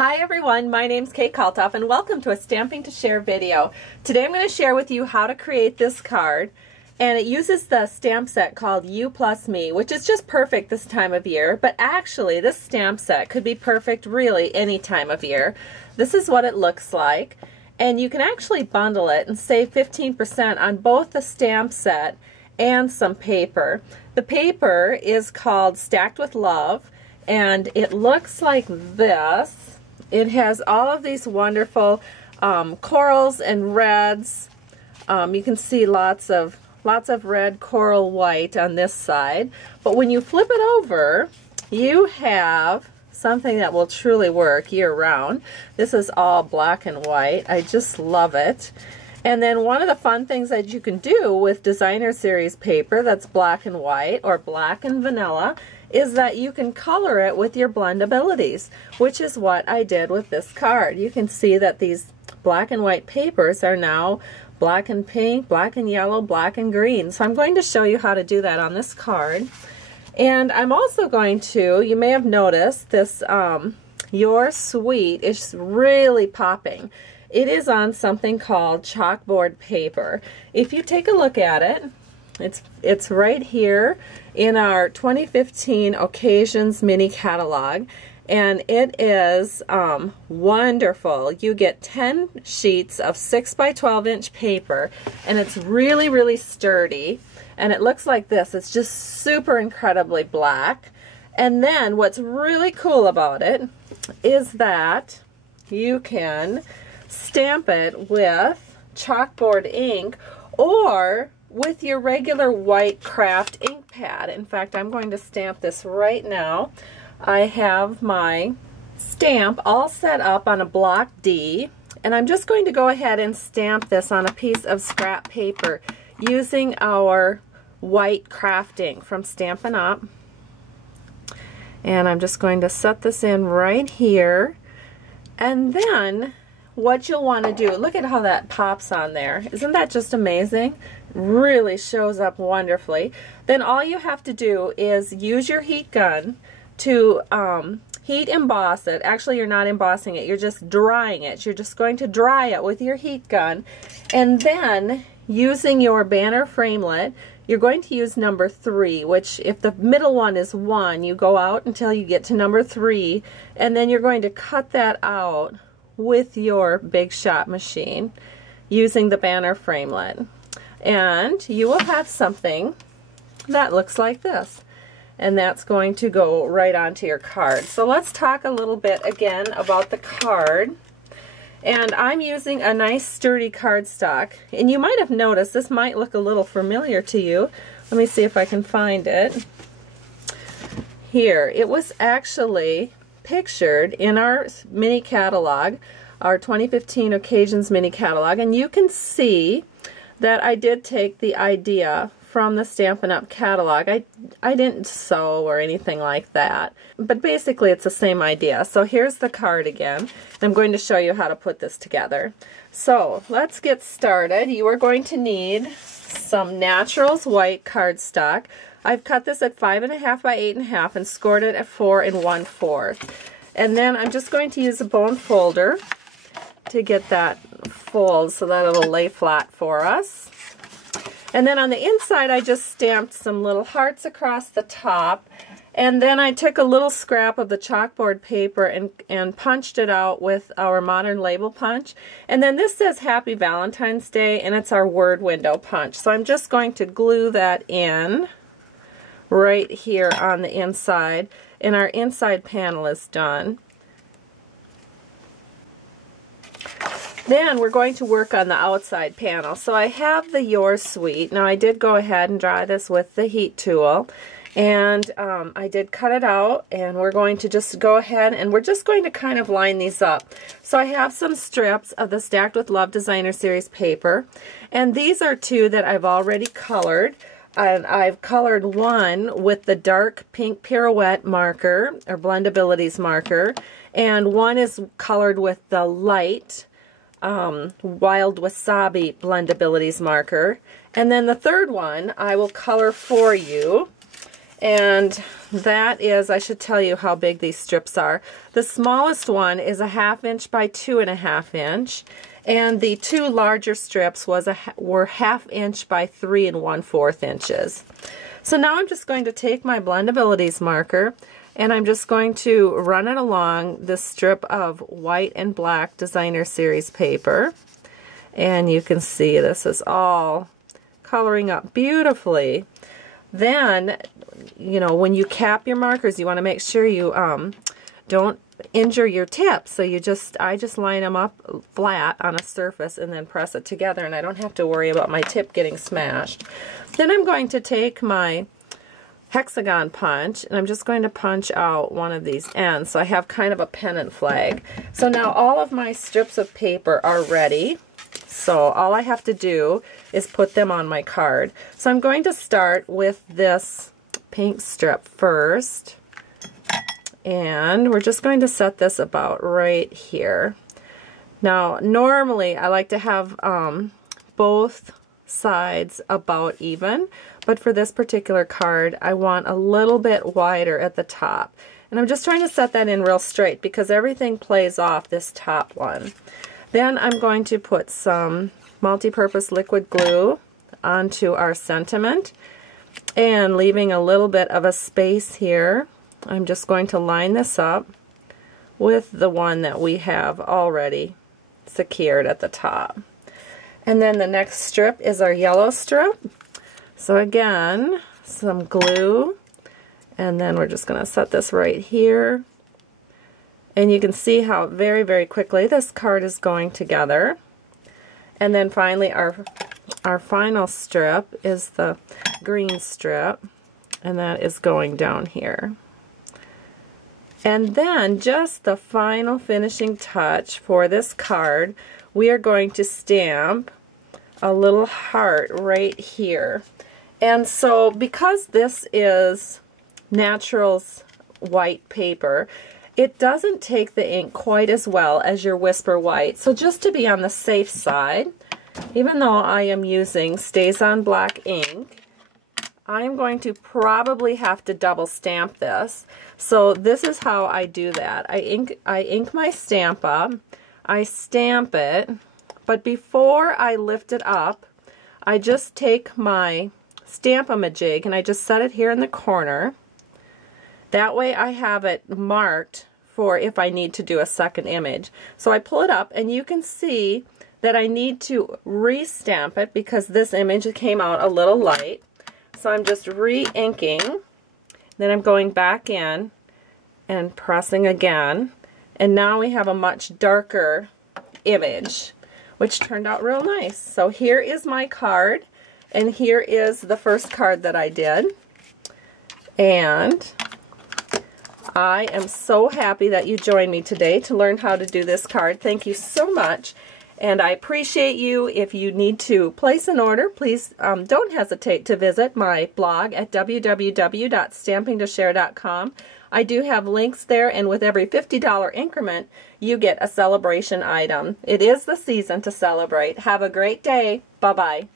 Hi everyone, my name's Kate Kalthoff and welcome to a Stamping to Share video. Today I'm going to share with you how to create this card, and it uses the stamp set called You Plus Me, which is just perfect this time of year, but actually this stamp set could be perfect really any time of year. This is what it looks like, and you can actually bundle it and save 15% on both the stamp set and some paper. The paper is called Stacked with Love, and it looks like this. It has all of these wonderful corals and reds. You can see lots of red, coral, white on this side. But when you flip it over, you have something that will truly work year-round. This is all black and white. I just love it. And then one of the fun things that you can do with designer series paper that's black and white or black and vanilla is that you can color it with your blend abilities, which is what I did with this card. You can see that these black and white papers are now black and pink, black and yellow, black and green. So I'm going to show you how to do that on this card. And I'm also going to, you may have noticed this Your Sweet is really popping. It is on something called chalkboard paper. If you take a look at it, it's right here in our 2015 Occasions mini catalog, and it is wonderful. You get 10 sheets of 6 by 12 inch paper, and it's really sturdy, and it looks like this. It's just super incredibly black. And then what's really cool about it is that you can stamp it with chalkboard ink or with your regular white craft ink pad. In fact, I'm going to stamp this right now. I have my stamp all set up on a block D, and I'm just going to go ahead and stamp this on a piece of scrap paper using our white craft ink from Stampin' Up. And I'm just going to set this in right here, and then what you'll want to do, look at how that pops on there. Isn't that just amazing? Really shows up wonderfully. Then all you have to do is use your heat gun to heat emboss it. Actually, you're not embossing it, you're just drying it. You're just going to dry it with your heat gun, and then using your banner framelit, you're going to use number 3, which if the middle one is 1, you go out until you get to number 3, and then you're going to cut that out with your Big Shot machine using the banner framelit. And you will have something that looks like this. And that's going to go right onto your card. So let's talk a little bit again about the card. And I'm using a nice sturdy cardstock. And you might have noticed this might look a little familiar to you. Let me see if I can find it. Here, it was actually pictured in our mini catalog, our 2015 Occasions mini catalog, and you can see that I did take the idea from the Stampin' Up! Catalog. I didn't sew or anything like that, but basically it's the same idea. So here's the card again. I'm going to show you how to put this together. So let's get started. You are going to need some Naturals white cardstock. I've cut this at 5.5 by 8.5 and scored it at 4 1/4. And then I'm just going to use a bone folder to get that fold so that it'll lay flat for us. And then on the inside I just stamped some little hearts across the top, and then I took a little scrap of the chalkboard paper and punched it out with our modern label punch. And then this says Happy Valentine's Day, and it's our word window punch. So I'm just going to glue that in right here on the inside, and our inside panel is done. Then we're going to work on the outside panel. So I have the Your Sweet. Now I did go ahead and dry this with the heat tool, and I did cut it out, and we're going to just go ahead and we're just going to kind of line these up. So I have some strips of the Stacked with Love designer series paper, and these are 2 that I've already colored. And I've colored one with the dark pink pirouette marker or blendabilities marker, and one is colored with the light Wild Wasabi blendabilities marker, and then the third one I will color for you, And that is, I should tell you how big these strips are. The smallest one is a 1/2 inch by 2.5 inch. And the two larger strips were 1/2 inch by 3 1/4 inches. So now I'm just going to take my Blendabilities marker and I'm just going to run it along this strip of white and black designer series paper. And you can see this is all coloring up beautifully. Then, you know, when you cap your markers, you want to make sure you don't injure your tips. So I just line them up flat on a surface and then press it together, and I don't have to worry about my tip getting smashed. Then I'm going to take my hexagon punch and I'm just going to punch out one of these ends so I have kind of a pennant flag. So now all of my strips of paper are ready. So all I have to do is put them on my card. So I'm going to start with this pink strip first. And we're just going to set this about right here. Now, normally I like to have both sides about even, but for this particular card, I want a little bit wider at the top. And I'm just trying to set that in real straight because everything plays off this top one. Then I'm going to put some multi-purpose liquid glue onto our sentiment, and leaving a little bit of a space here, I'm just going to line this up with the one that we have already secured at the top. And then the next strip is our yellow strip. So again, some glue, and then we're just going to set this right here. And you can see how very, very quickly this card is going together. And then finally our final strip is the green strip, and that is going down here. And then just the final finishing touch for this card, we are going to stamp a little heart right here. And so because this is Naturals white paper, it doesn't take the ink quite as well as your Whisper White. So just to be on the safe side, even though I am using Stays On Black ink, I'm going to probably have to double stamp this. So this is how I do that. I ink my stamp up, I stamp it, but before I lift it up, I just take my Stamp-A-Majig and I just set it here in the corner. That way I have it marked for if I need to do a second image. So I pull it up and you can see that I need to re-stamp it because this image came out a little light. So I'm just re-inking, then I'm going back in and pressing again, and now we have a much darker image, which turned out real nice. So here is my card, and here is the first card that I did. And I am so happy that you joined me today to learn how to do this card. Thank you so much. And I appreciate you. If you need to place an order, please don't hesitate to visit my blog at www.stampingtoshare.com. I do have links there, and with every $50 increment, you get a celebration item. It is the season to celebrate. Have a great day. Bye-bye.